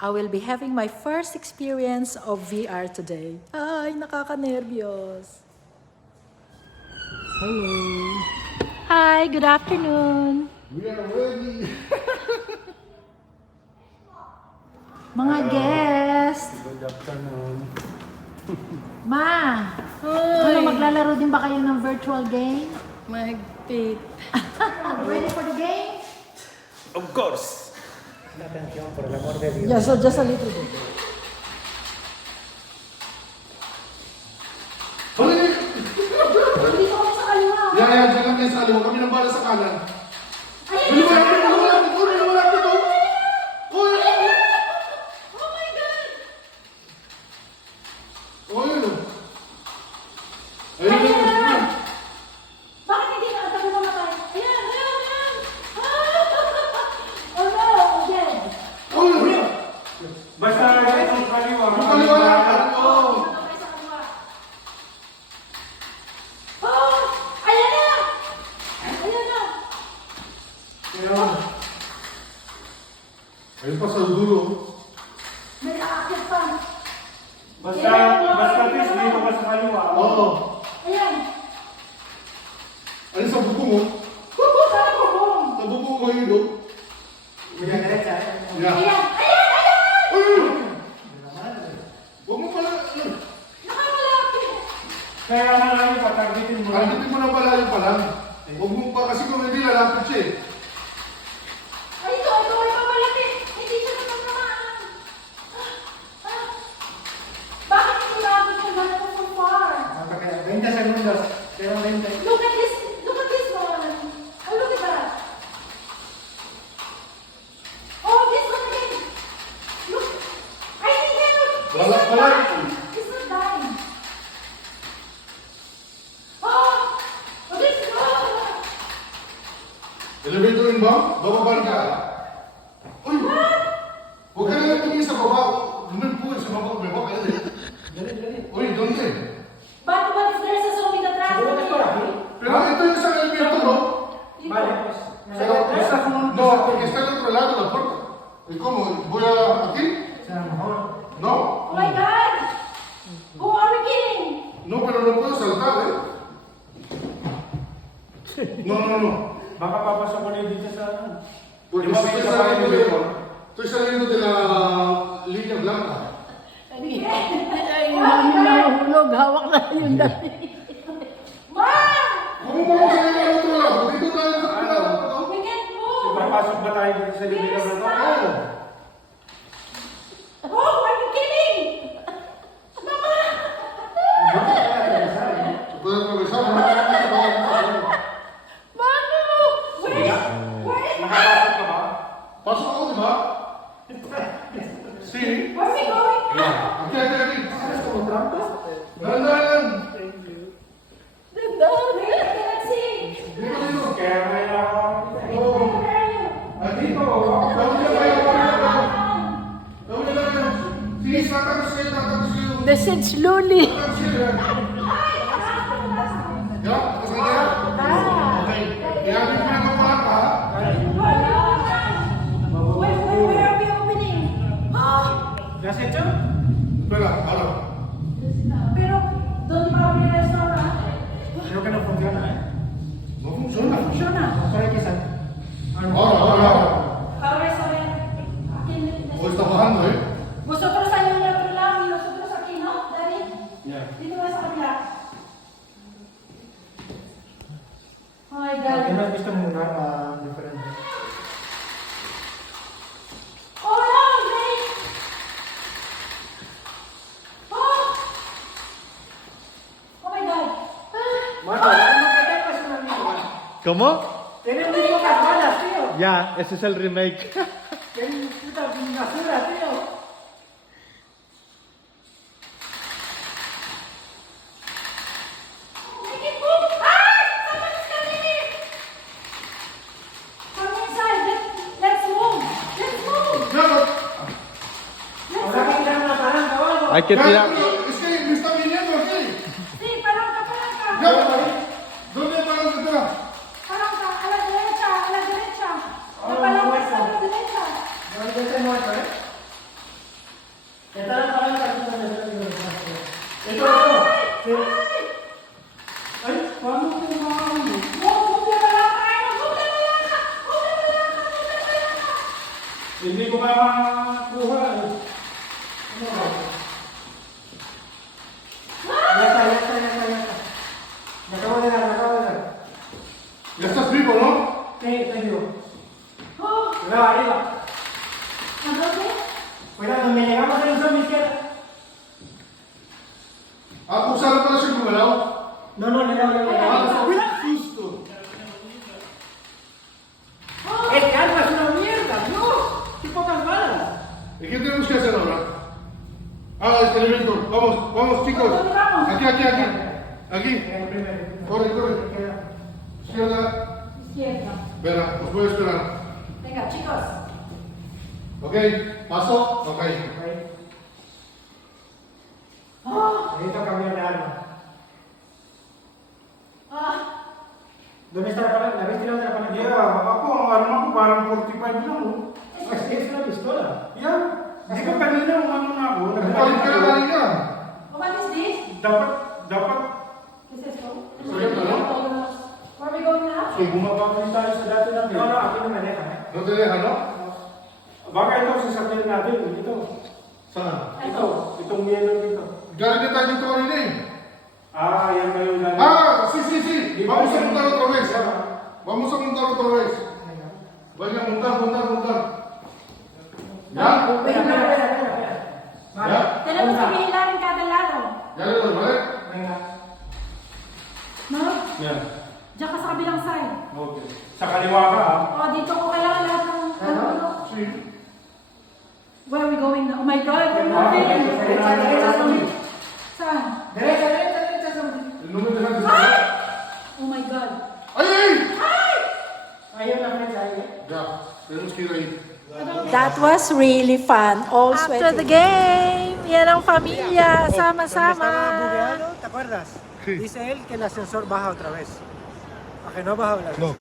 I will be having my first experience of VR today. Ay, nakaka-nervyos. Hello. Hi, good afternoon. We are ready. Mga guest. Good afternoon. Ma, ano, maglalaro din ba kayo ng virtual game? Magpit. Ready for the game? Of course. Atención, por el amor de Dios. Yeah, so just a little bit. Balik! Dito kami sa kaliwa. Yan, dyan lang kayo sa kaliwa. Kami nang bala sa kanan. Ayun! Wala dito! Oh my God! Oh, yun o. Ayan! Ayun. Bakit hindi na tayo mamatay? Ayan! Ayan! Oh no! Again! Oh, yun. Basta itong kaliwa. Kaliwa lang. Oh. Mamatay sa kaliwa. Oh! Ayan na! Ayan na! Ayun pa sa dulo. May aakyat pa. Basta please, dito ka sa kaliwa. Oo. Ayan! Ano sa bubong mo? Saan ko bong? Sa bubong mo yun o. Mira derecha. Yeah. Ayan! Ayan! Ayan! Ayun! Huwag mo pala. Nakakalapit! Kaya nga lang yung patargetin mo. Kanditin mo na pala yung pala. Huwag mo pa kasi kung hindi lalapit siya eh. Ay, ito ay pamalapit! Hindi siya naman namaan! Bakit ito labit siya gano'n so far? 20 segundos. Pero 20. Look at this one! Oh, look at that! Oh, this one again! Look! I think he's Wala not pala. dying! He's not dying! Oh! Oh, this one! Elevator rin ba? Bababa ka. Uy! Huwag ka na tumingin sa baba. Doon po sa baba. May baba kayo eh. Uy, doon din. But there's a zombie that runs away. Pero ito yung sa elevator, no? Vale, pues. Pero, no, porque está del otro lado de la puerta. ¿Y cómo? ¿Voy a aquí? A lo mejor. No. Oh my God! Who are we kidding? No, pero no puedo saltar, ¿eh? No. Baka papasok ulit dito sa ano. Porque Di ba may estoy saliendo de la línea blanca. Ay, mami nahulog. Hawak na yung dami. Ma! ¿Cómo vamos a llegar al otro lado? Dito tayo sa otro lado. We can't move! Papasok ba tayo dito sa elevator na to? Oo. Oh, are you kidding? Mama! Puedo atravesar, ¿no? Manu! Where is Nakapasok ka ba? Pasok ako, di ba? Sí. where are we going now? Aquí. Dahan-dahan. Wait, I cannot see. Dito. Kaya may Oo. Where are you? Dito. Tawag niya kayo. Tawag niya kayo. Sige, tatapos kayo. Descend slowly. Tatapos kayo. Ya, tapos na kaya? Okay. Kaya may pinagawa ka. Where are we opening? Oh! ¿Ya has hecho? Espera, ahora. Pero, ¿dónde va a abrir el restaurante? Creo que no funciona, ¿eh? No funciona. Funciona. Mejor hay que salir. Ahora. Ahora es a ver. Aquí O está bajando, ¿eh? Vosotros ahí en el otro lado y nosotros aquí, ¿no, David? Ya. Dito vas a hablar. Ay, ¿Por qué no God. has visto un mapa diferente? Oh, no, David. Oh. Oh, my God. Marco, ¿cómo que tengas un amigo? ¿Cómo? Tiene muy pocas balas, tío. Ya, ese es el remake. Tiene puta basura, tío. Make it move. Ah! Someone's coming in. Come inside. Let's move. Let's move. Ya, Habrá que tirar una palanca o algo. Hay que ya, tirar. pero es que me está viniendo aquí. Sí, palanca, palanca. Ya, ¿dónde para la espera? Palanca, a la derecha, a la derecha. La Oh, palanca no, está a eso. la derecha. No, yo estoy muerto, ¿eh? makuha eh. Ano ba? Yata. Nakawala. Ya estás vivo, ¿no? Thank you. Oh, Arriba. ¿a dónde? Cuidado, donde llegamos a la izquierda. Ah, usaron para ser numerado. No, le Ah, susto. El alma es una mierda, no. Qué pocas balas. ¿Y qué tenemos que hacer ahora? Ah, experimento. Vamos, chicos. ¿Dónde vamos? Aquí. Aquí. Corre. Izquierda. Izquierda. Espera, os voy a esperar. Venga, chicos. Ok, paso. Ok. Oh, Necesito cambiar de arma. ah, ¿Dónde está la palanca? ¿La habéis tirado de la palanca? Ya, ako ang arma ko parang 45 lang, oh. Es una pistola. Yeah. Di ba kanina umano na ako? Nagpalit ka na kanina. oh, what is this? Dapat, ¿Qué es esto? Oye, ¿no? Where are we going now? so bumaba din tayo sa dati natin. No, aquí no me deja, No te deja, no? Baka ito sasakyan natin, ito. Saan? Itong yellow dito. Galing na tayo dito kanina eh. Ah, yan ba yung dati? Ah, sí. Vamos a montar otra vez. Vamos a montar otra vez. Vaya, montar. ¿Ya? espera. ¿Ya? Tenemos que vigilar en cada lado. ¿Ya le doy, vale? Venga. No? Yan. Diyan ka sa kabilang side. Okay. Sa kaliwa ka ha? Oh, dito ko kailangan lahat ng ano. Sí. Where are we going now? Oh my God, we're Ah, moving. derecha. Saan? Derecha, son. No me dejas de saber. Oh my God. ¡Ay! Hay una flecha ahí, Ya, tenemos que ir ahí. That was really fun. All After the game, yan ang pamilya, sama-sama. ¿te acuerdas? Dice él que el ascensor baja otra vez. A que no baja el ascensor.